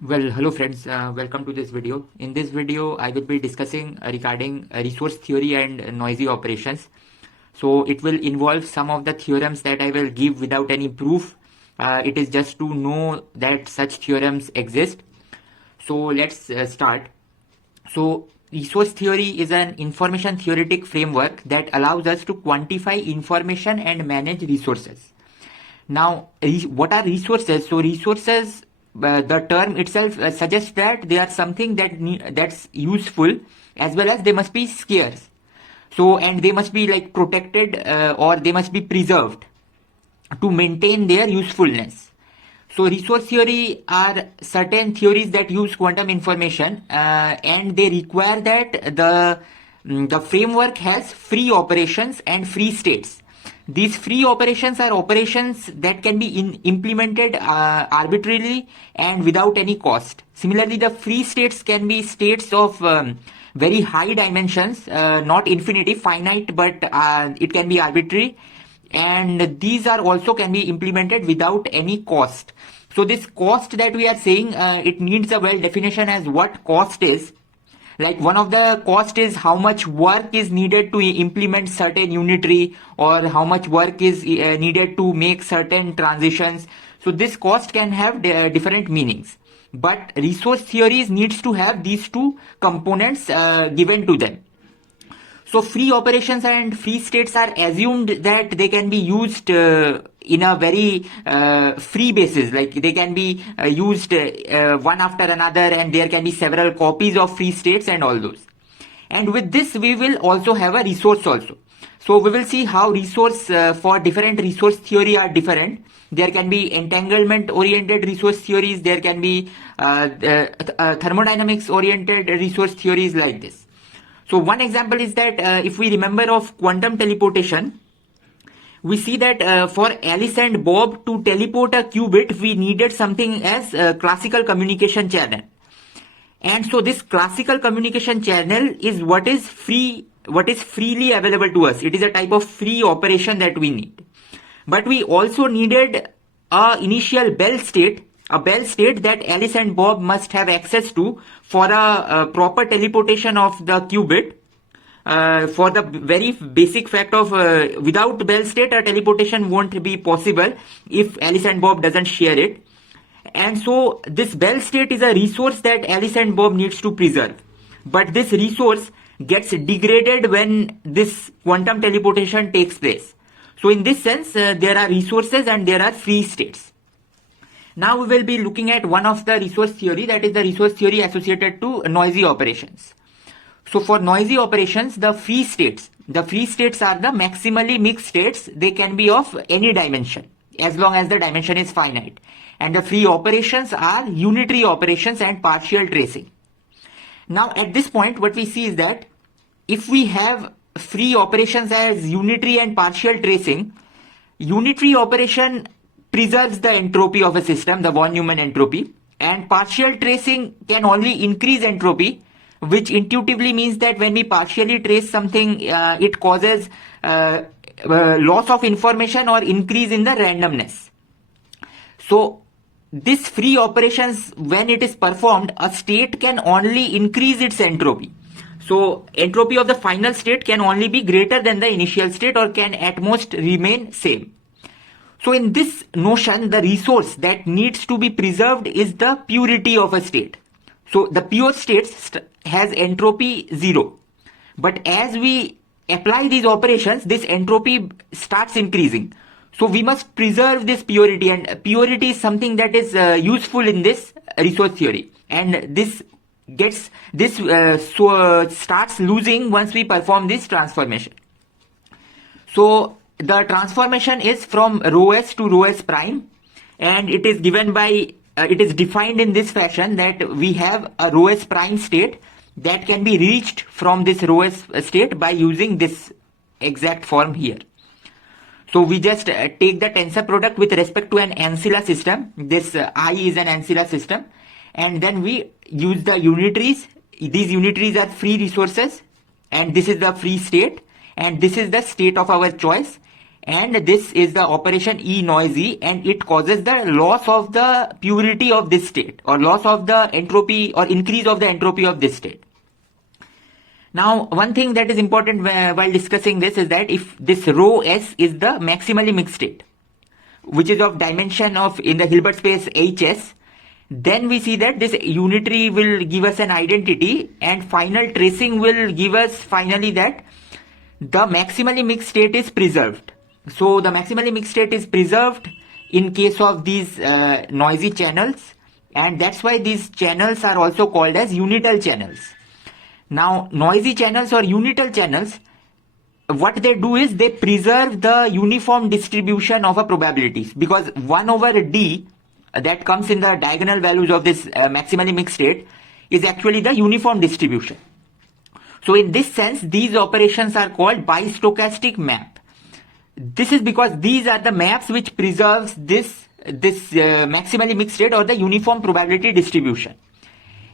Well, hello friends, welcome to this video. In this video, I will be discussing regarding resource theory and noisy operations. So it will involve some of the theorems that I will give without any proof. It is just to know that such theorems exist. So let's start. So resource theory is an information theoretic framework that allows us to quantify information and manage resources. Now, what are resources? So resources, the term itself suggests that they are something that's useful, as well as they must be scarce. So, and they must be like protected, or they must be preserved to maintain their usefulness. So resource theory are certain theories that use quantum information, and they require that the framework has free operations and free states. These free operations are operations that can be implemented arbitrarily and without any cost. Similarly, the free states can be states of very high dimensions, not infinity, finite, but it can be arbitrary, and these are also can be implemented without any cost. So this cost that we are saying, it needs a well definition as what cost is. Like one of the cost is how much work is needed to implement certain unitary, or how much work is needed to make certain transitions. So this cost can have different meanings, but resource theories needs to have these two components given to them. So free operations and free states are assumed that they can be used in a very free basis, like they can be used one after another, and there can be several copies of free states and all those. And with this we will also have a resource also. So we will see how resource for different resource theory are different. There can be entanglement oriented resource theories, there can be thermodynamics oriented resource theories like this. So one example is that if we remember of quantum teleportation, we see that for Alice and Bob to teleport a qubit, we needed something as a classical communication channel. And so this classical communication channel is what is freely available to us. It is a type of free operation that we need. But we also needed a initial Bell state, that Alice and Bob must have access to for a proper teleportation of the qubit. For the very basic fact of without Bell state, a teleportation won't be possible if Alice and Bob doesn't share it. And so this Bell state is a resource that Alice and Bob needs to preserve. But this resource gets degraded when this quantum teleportation takes place. So in this sense, there are resources and there are free states. Now we will be looking at one of the resource theory, that is the resource theory associated to noisy operations. So for noisy operations, the free states are the maximally mixed states. They can be of any dimension as long as the dimension is finite. And the free operations are unitary operations and partial tracing. Now at this point, what we see is that if we have free operations as unitary and partial tracing, unitary operation preserves the entropy of a system, the von Neumann entropy, and partial tracing can only increase entropy, which intuitively means that when we partially trace something, it causes loss of information or increase in the randomness. So this free operations, when it is performed, a state can only increase its entropy. So entropy of the final state can only be greater than the initial state, or can at most remain same. So in this notion, the resource that needs to be preserved is the purity of a state. So the pure state has entropy 0. But as we apply these operations, this entropy starts increasing. So we must preserve this purity, and purity is something that is useful in this resource theory. And this starts losing once we perform this transformation. So the transformation is from rho s to rho s prime, and it is given by it is defined in this fashion that we have a rho s prime state that can be reached from this rho s state by using this exact form here. So we just take the tensor product with respect to an ancilla system. This I is an ancilla system, and then we use the unitaries. These unitaries are free resources, and this is the free state, and this is the state of our choice. and this is the operation E noisy, and it causes the loss of the purity of this state, or loss of the entropy, or increase of the entropy of this state. Now, one thing that is important while discussing this is that if this rho s is the maximally mixed state, which is of dimension of in the Hilbert space Hs, then we see that this unitary will give us an identity, and final tracing will give us finally that the maximally mixed state is preserved. So the maximally mixed state is preserved in case of these noisy channels, and that's why these channels are also called as unital channels. Now, noisy channels or unital channels, what they do is they preserve the uniform distribution of a probabilities, because 1 over d that comes in the diagonal values of this maximally mixed state is actually the uniform distribution. So in this sense, these operations are called bistochastic map. This is because these are the maps which preserves this maximally mixed state or the uniform probability distribution.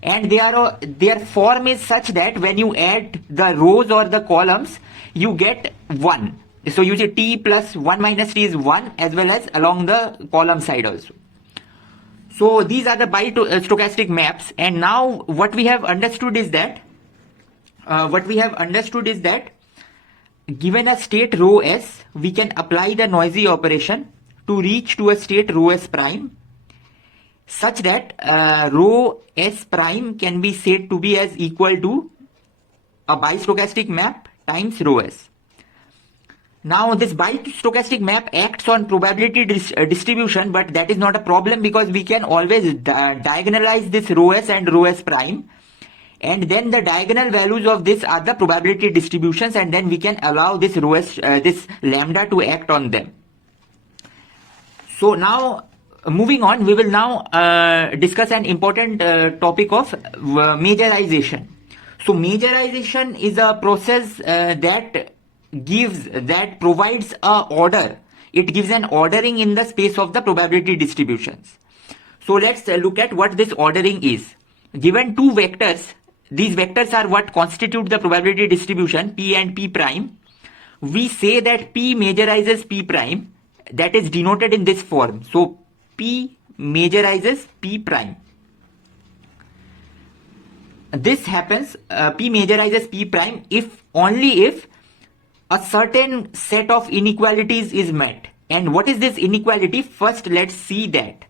And their form is such that when you add the rows or the columns, you get 1. So you see t plus 1 minus t is 1, as well as along the column side also. So these are the bistochastic maps. And now what we have understood is that given a state rho s, we can apply the noisy operation to reach to a state rho s prime, such that rho s prime can be said to be as equal to a bistochastic map times rho s. Now this bistochastic map acts on probability distribution, but that is not a problem because we can always diagonalize this rho s and rho s prime, and then the diagonal values of this are the probability distributions, and then we can allow this rho s, this lambda to act on them. So now, moving on, we will now discuss an important topic of majorization. So majorization is a process that provides a order. It gives an ordering in the space of the probability distributions. So let's look at what this ordering is. Given two vectors, these vectors are what constitute the probability distribution, p and p prime. We say that p majorizes p prime, that is denoted in this form. So p majorizes p prime. This happens, p majorizes p prime only if a certain set of inequalities is met. And what is this inequality? First, let's see that.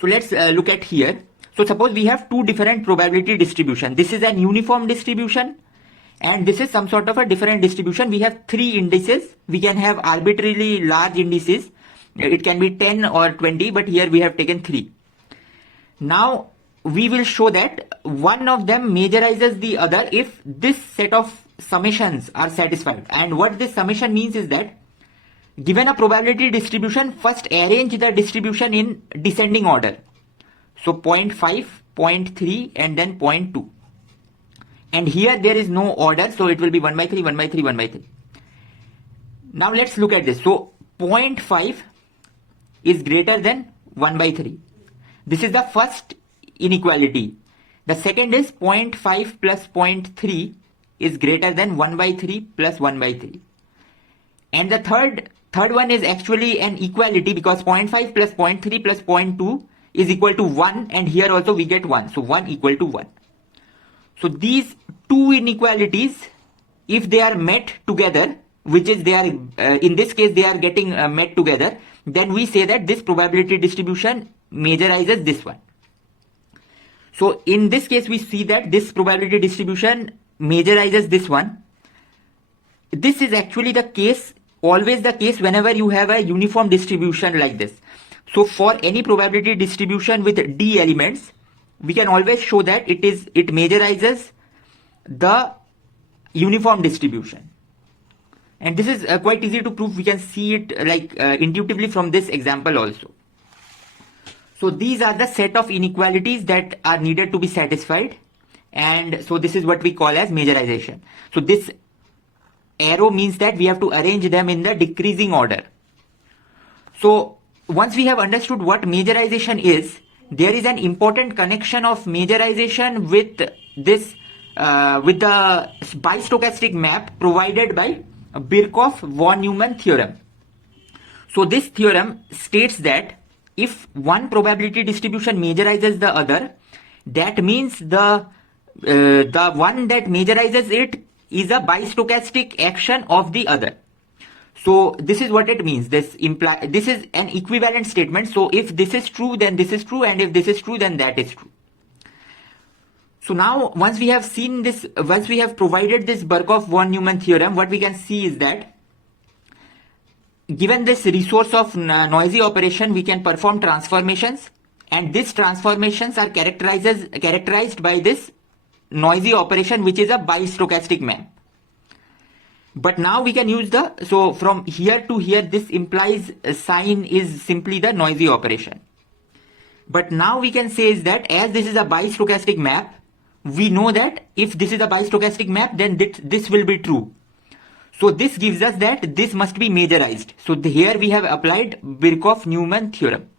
So let's look at here. So suppose we have two different probability distribution. This is an uniform distribution, and this is some sort of a different distribution. We have three indices. We can have arbitrarily large indices. It can be 10 or 20, but here we have taken 3. Now we will show that one of them majorizes the other if this set of summations are satisfied. And what this summation means is that given a probability distribution, first arrange the distribution in descending order. So 0.5, 0.3 and then 0.2. And here there is no order, so it will be 1 by 3, 1 by 3, 1 by 3. Now let's look at this. So 0.5 is greater than 1 by 3. This is the first inequality. The second is 0.5 plus 0.3 is greater than 1 by 3 plus 1 by 3. And the third one is actually an equality, because 0.5 plus 0.3 plus 0.2 is equal to 1, and here also we get 1. So 1 equal to 1. So these two inequalities, if they are met together, which is they are in this case they are getting met together, then we say that this probability distribution majorizes this one. So in this case we see that this probability distribution majorizes this one. This is actually the case, always the case whenever you have a uniform distribution like this. So for any probability distribution with d elements, we can always show that it majorizes the uniform distribution. And this is quite easy to prove. We can see it like intuitively from this example also. So these are the set of inequalities that are needed to be satisfied, and so this is what we call as majorization. So this arrow means that we have to arrange them in the decreasing order. So once we have understood what majorization is, there is an important connection of majorization with this with the bistochastic map provided by Birkhoff-von Neumann theorem. So this theorem states that if one probability distribution majorizes the other, that means the one that majorizes it is a bistochastic action of the other. So this is what it means. This is an equivalent statement. So if this is true, then this is true, and if this is true, then that is true. So now, once we have seen this, once we have provided this Birkhoff-von Neumann theorem, what we can see is that given this resource of noisy operation, we can perform transformations, and these transformations are characterized by this noisy operation, which is a bistochastic map. But now we can use so from here to here, this implies sign is simply the noisy operation. But now we can say is that as this is a bistochastic map, we know that if this is a bistochastic map, then this will be true. So this gives us that this must be majorized. So here we have applied Birkhoff-Neumann theorem.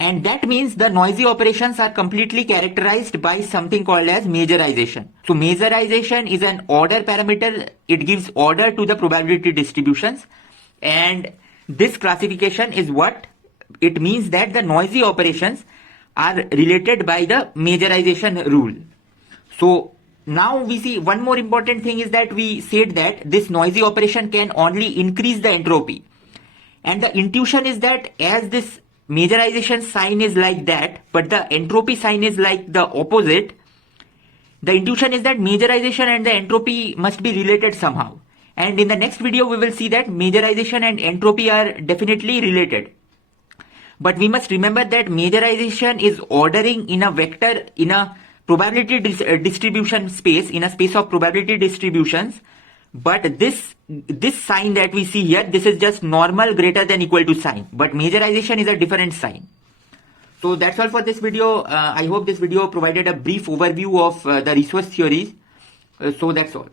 And that means the noisy operations are completely characterized by something called as majorization. So majorization is an order parameter. It gives order to the probability distributions. And this classification is what it means that the noisy operations are related by the majorization rule. So now we see one more important thing is that we said that this noisy operation can only increase the entropy. And the intuition is that as this majorization sign is like that, but the entropy sign is like the opposite, the intuition is that majorization and the entropy must be related somehow. And in the next video, we will see that majorization and entropy are definitely related. But we must remember that majorization is ordering in a vector, in a probability distribution space, in a space of probability distributions. But this sign that we see here, this is just normal greater than equal to sign. But majorization is a different sign. So that's all for this video. I hope this video provided a brief overview of the resource theories. So that's all.